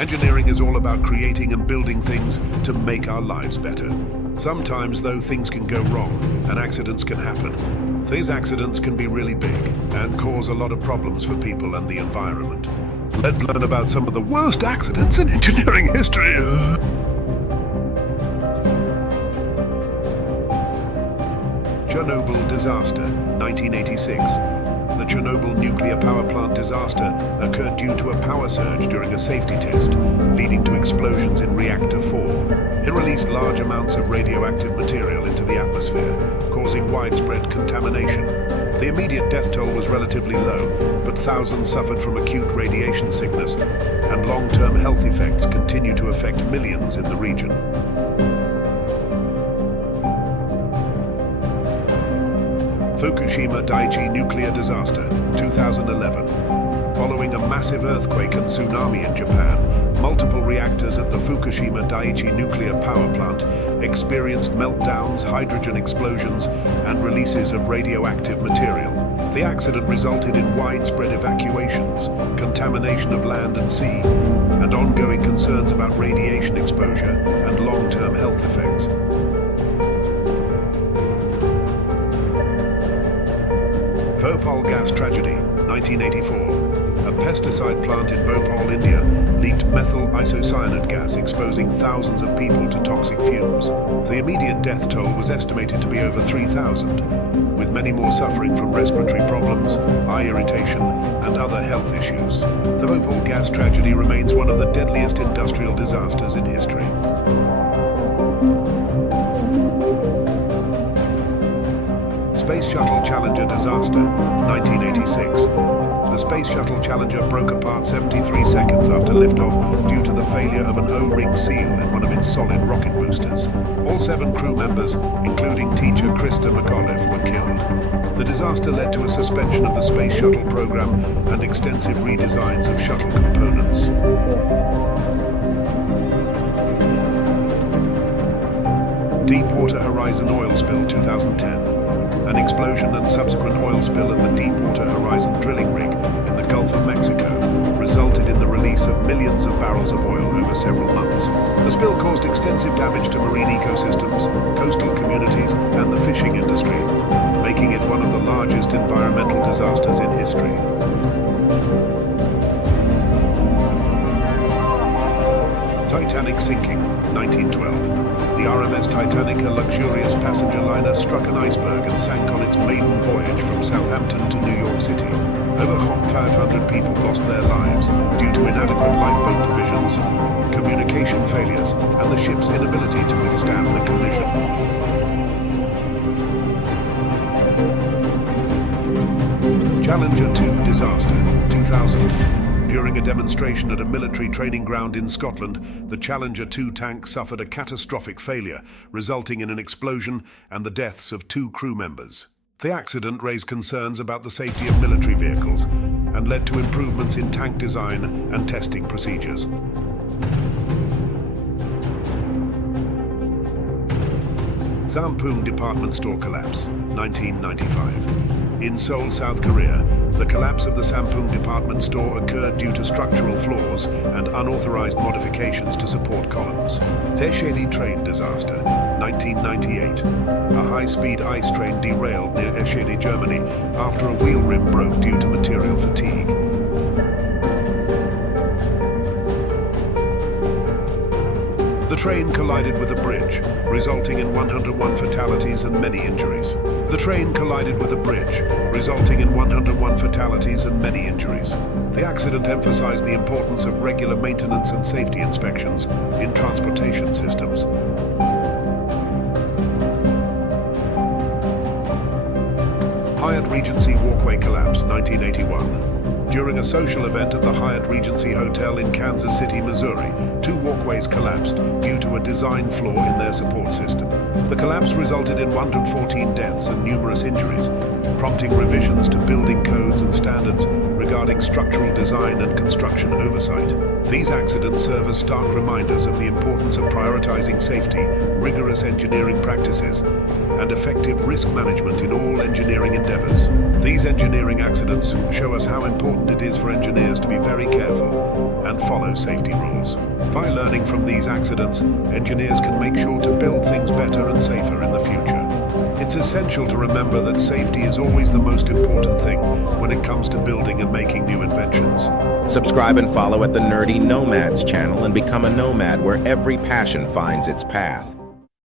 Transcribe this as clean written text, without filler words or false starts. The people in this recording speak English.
Engineering is all about creating and building things to make our lives better. Sometimes, though, things can go wrong and accidents can happen. These accidents can be really big and cause a lot of problems for people and the environment. Let's learn about some of the worst accidents in engineering history. Chernobyl disaster, 1986. The Chernobyl nuclear power plant disaster occurred due to a power surge during a safety test, leading to explosions in reactor 4. It released large amounts of radioactive material into the atmosphere, causing widespread contamination. The immediate death toll was relatively low, but thousands suffered from acute radiation sickness, and long-term health effects continue to affect millions in the region. Fukushima Daiichi nuclear disaster, 2011. Following a massive earthquake and tsunami in Japan, multiple reactors at the Fukushima Daiichi nuclear power plant experienced meltdowns, hydrogen explosions, and releases of radioactive material. The accident resulted in widespread evacuations, contamination of land and sea, and ongoing concerns about radiation exposure and long-term health effects. Bhopal gas tragedy, 1984. A pesticide plant in Bhopal, India, leaked methyl isocyanate gas, exposing thousands of people to toxic fumes. The immediate death toll was estimated to be over 3,000, with many more suffering from respiratory problems, eye irritation, and other health issues. The Bhopal gas tragedy remains one of the deadliest industrial disasters in history. Space Shuttle Challenger disaster, 1986. The Space Shuttle Challenger broke apart 73 seconds after liftoff due to the failure of an O-ring seal in one of its solid rocket boosters. All 7 crew members, including teacher Krista McAuliffe, were killed. The disaster led to a suspension of the Space Shuttle program and extensive redesigns of shuttle components. Deepwater Horizon oil spill, 2010. An explosion and subsequent oil spill at the Deepwater Horizon drilling rig in the Gulf of Mexico resulted in the release of millions of barrels of oil over several months. The spill caused extensive damage to marine ecosystems, coastal communities, and the fishing industry, making it one of the largest environmental disasters in history. Titanic sinking, 1912. The RMS Titanic, a luxurious passenger liner, struck an iceberg and sank on its maiden voyage from Southampton to New York City. Over 500 people lost their lives due to inadequate lifeboat provisions, communication failures, and the ship's inability to withstand the collision. Challenger 2 disaster, 2000. During a demonstration at a military training ground in Scotland, the Challenger 2 tank suffered a catastrophic failure, resulting in an explosion and the deaths of 2 crew members. The accident raised concerns about the safety of military vehicles and led to improvements in tank design and testing procedures. Sampoong department store collapse, 1995. In Seoul, South Korea, the collapse of the Sampoong department store occurred due to structural flaws and unauthorized modifications to support columns. Eschede train disaster, 1998. A high-speed ice train derailed near Eschede, Germany, after a wheel rim broke due to material fatigue. The train collided with a bridge, resulting in 101 fatalities and many injuries. The train collided with a bridge, resulting in 101 fatalities and many injuries. The accident emphasized the importance of regular maintenance and safety inspections in transportation systems. Hyatt Regency walkway collapse, 1981. During a social event at the Hyatt Regency Hotel in Kansas City, Missouri, 2 walkways collapsed due to a design flaw in their support system. The collapse resulted in 114 deaths and numerous injuries, prompting revisions to building codes and standards regarding structural design and construction oversight. These accidents serve as stark reminders of the importance of prioritizing safety, rigorous engineering practices, and effective risk management in all engineering endeavors. These engineering accidents show us how important it is for engineers to be very careful and follow safety rules. By learning from these accidents, engineers can make sure to build things better and safer in the future. It's essential to remember that safety is always the most important thing when it comes to building and making new inventions. Subscribe and follow at the Nerdy Nomads channel and become a nomad where every passion finds its path.